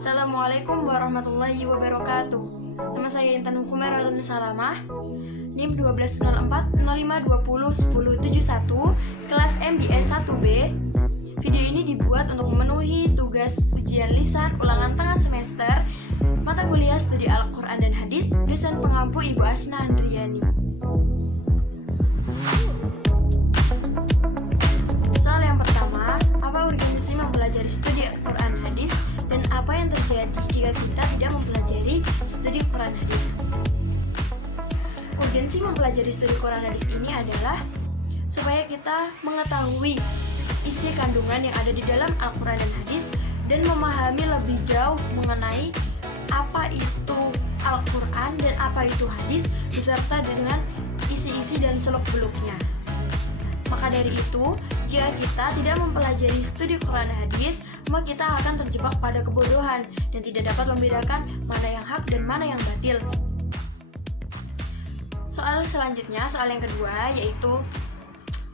Assalamualaikum warahmatullahi wabarakatuh. Nama saya Intan Hukumer Radun Salamah, NIM 120405201071, kelas MBS 1B. Video ini dibuat untuk memenuhi tugas ujian lisan ulangan tengah semester mata kuliah studi Al-Quran dan Hadis, dosen pengampu Ibu Asna Andriani. Soal yang pertama, apa urgensi mempelajari studi Al-Quran Hadis dan apa yang terjadi jika kita tidak mempelajari studi Quran Hadis? Urgensi mempelajari studi Quran Hadis ini adalah supaya kita mengetahui isi kandungan yang ada di dalam Al-Quran dan Hadis dan memahami lebih jauh mengenai apa itu Al-Quran dan apa itu hadis beserta dengan isi-isi dan seluk-beluknya. Maka dari itu, jika kita tidak mempelajari studi Quran dan Hadis, maka kita akan terjebak pada kebodohan dan tidak dapat membedakan mana yang hak dan mana yang batil. Soal selanjutnya, soal yang kedua, yaitu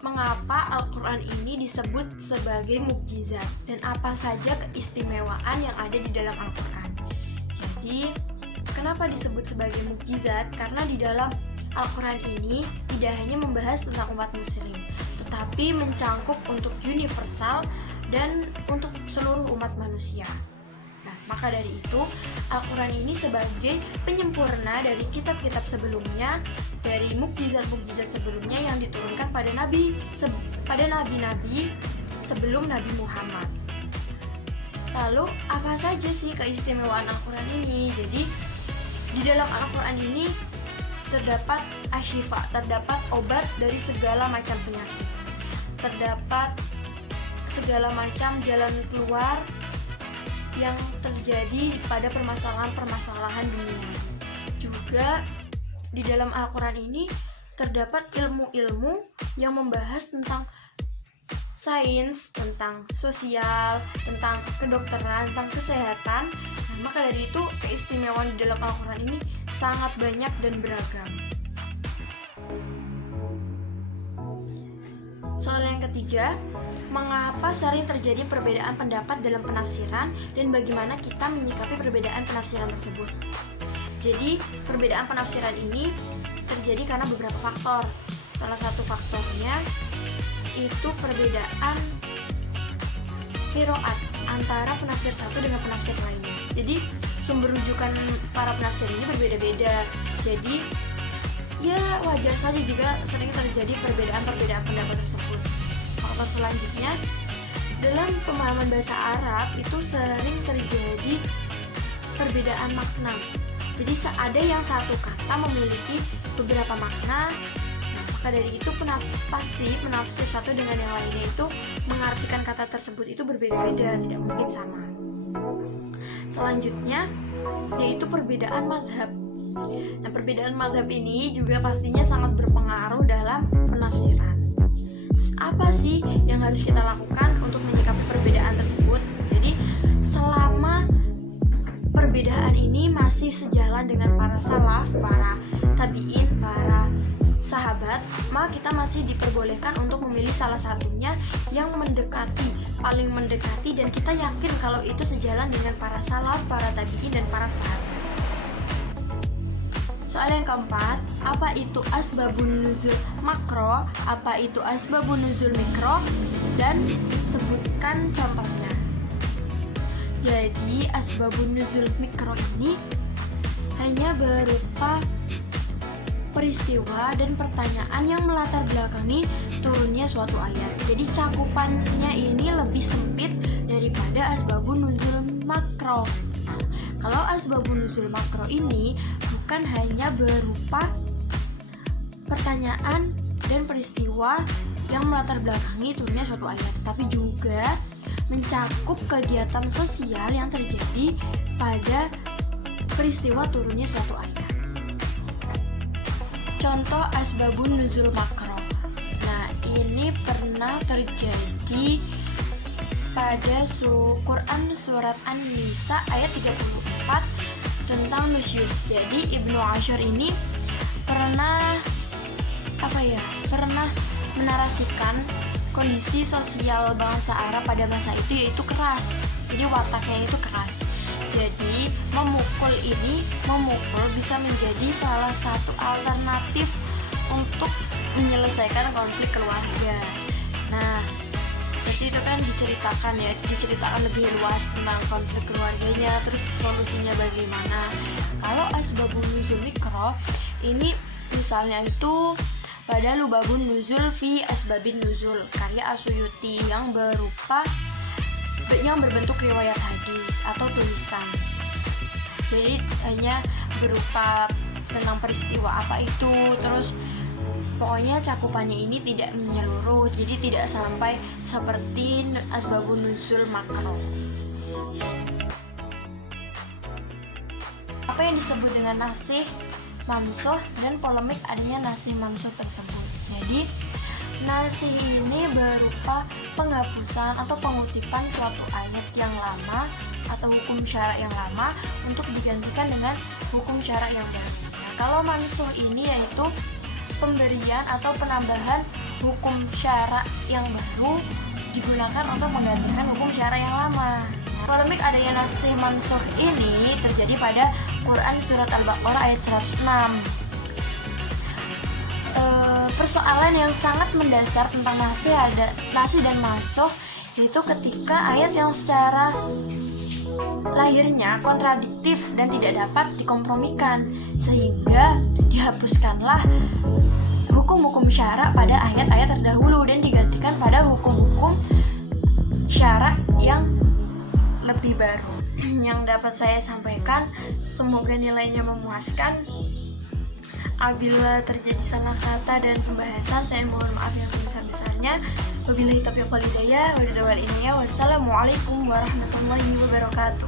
mengapa Al-Quran ini disebut sebagai mukjizat dan apa saja keistimewaan yang ada di dalam Al-Quran. Jadi, kenapa disebut sebagai mukjizat? Karena di dalam Al-Quran ini tidak hanya membahas tentang umat muslim, tetapi mencangkup untuk universal dan untuk seluruh umat manusia. Nah, maka dari itu, Al-Quran ini sebagai penyempurna dari kitab-kitab sebelumnya, dari mukjizat-mukjizat sebelumnya yang diturunkan pada nabi-nabi sebelum Nabi Muhammad. Lalu, apa saja sih keistimewaan Al-Quran ini? Jadi, di dalam Al-Quran ini terdapat asyifa, terdapat obat dari segala macam penyakit. Terdapat segala macam jalan keluar yang terjadi pada permasalahan-permasalahan dunia. Juga di dalam Al-Quran ini terdapat ilmu-ilmu yang membahas tentang sains, tentang sosial, tentang kedokteran, tentang kesehatan. Nah, maka dari itu keistimewaan di dalam Al-Quran ini sangat banyak dan beragam. Soal yang ketiga, mengapa sering terjadi perbedaan pendapat dalam penafsiran dan bagaimana kita menyikapi perbedaan penafsiran tersebut? Jadi, perbedaan penafsiran ini terjadi karena beberapa faktor. Salah satu faktornya itu perbedaan qiraat antara penafsir satu dengan penafsir lainnya. Jadi, sumber rujukan para penafsir ini berbeda-beda. Jadi, ya wajar saja jika sering terjadi perbedaan-perbedaan pendapat tersebut. Faktor selanjutnya, dalam pemahaman bahasa Arab itu sering terjadi perbedaan makna. Jadi ada yang satu kata memiliki beberapa makna. Maka dari itu pasti penafsir satu dengan yang lainnya itu mengartikan kata tersebut itu berbeda-beda, tidak mungkin sama. Selanjutnya yaitu perbedaan mazhab. Nah, perbedaan mazhab ini juga pastinya sangat berpengaruh dalam penafsiran. Terus apa sih yang harus kita lakukan untuk menyikapi perbedaan tersebut? Jadi selama perbedaan ini masih sejalan dengan para salaf, para tabi'in, para sahabat, maka kita masih diperbolehkan untuk memilih salah satunya yang paling mendekati dan kita yakin kalau itu sejalan dengan para salaf, para tabi'in, dan para sahabat. Soal yang keempat, apa itu asbabun nuzul makro, apa itu asbabun nuzul mikro, dan sebutkan contohnya. Jadi asbabun nuzul mikro ini hanya berupa peristiwa dan pertanyaan yang melatar belakangi turunnya suatu ayat. Jadi cakupannya ini lebih sempit daripada asbabun nuzul makro. Nah, kalau asbabun nuzul makro ini bukan hanya berupa pertanyaan dan peristiwa yang melatar belakangi turunnya suatu ayat, tapi juga mencakup kegiatan sosial yang terjadi pada peristiwa turunnya suatu ayat. Contoh asbabun nuzul makro. Nah, ini pernah terjadi pada Quran surat An-Nisa ayat 34 tentang nusyus. Jadi Ibnu Ashur ini pernah menarasikan kondisi sosial bangsa Arab pada masa itu, yaitu keras. Jadi wataknya itu keras. Jadi memukul bisa menjadi salah satu alternatif untuk menyelesaikan konflik keluarga. Nah, berarti itu kan diceritakan lebih luas tentang konflik keluarganya, terus solusinya bagaimana. Kalau asbabun nuzul mikro ini misalnya itu pada Lubabun Nuzul fi Asbabin Nuzul karya Asyuyuti yang berbentuk riwayat hadis atau tulisan. Jadi hanya berupa tentang peristiwa apa itu, terus pokoknya cakupannya ini tidak menyeluruh, jadi tidak sampai seperti asbabun nuzul makro. Apa yang disebut dengan nasih mansukh dan polemik adanya nasih mansukh tersebut. Jadi nasih ini berupa penghapusan atau pengutipan suatu ayat yang lama atau hukum syara' yang lama untuk digantikan dengan hukum syara' yang baru. Nah, kalau mansukh ini yaitu pemberian atau penambahan hukum syara' yang baru digunakan untuk menggantikan hukum syara' yang lama. Polemik adanya nasih mansukh ini terjadi pada Quran surat Al-Baqarah ayat 106. Persoalan yang sangat mendasar tentang nasih dan mansukh yaitu ketika ayat yang secara lahirnya kontradiktif dan tidak dapat dikompromikan, sehingga dihapuskanlah hukum-hukum syara' pada ayat-ayat terdahulu dan digantikan pada hukum-hukum syara' yang lebih baru. Yang dapat saya sampaikan, semoga nilainya memuaskan. Apabila terjadi salah kata dan pembahasan, saya mohon maaf yang sebesar-besarnya. Wabillahi taufiq wal hidayah. Wassalamualaikum warahmatullahi wabarakatuh.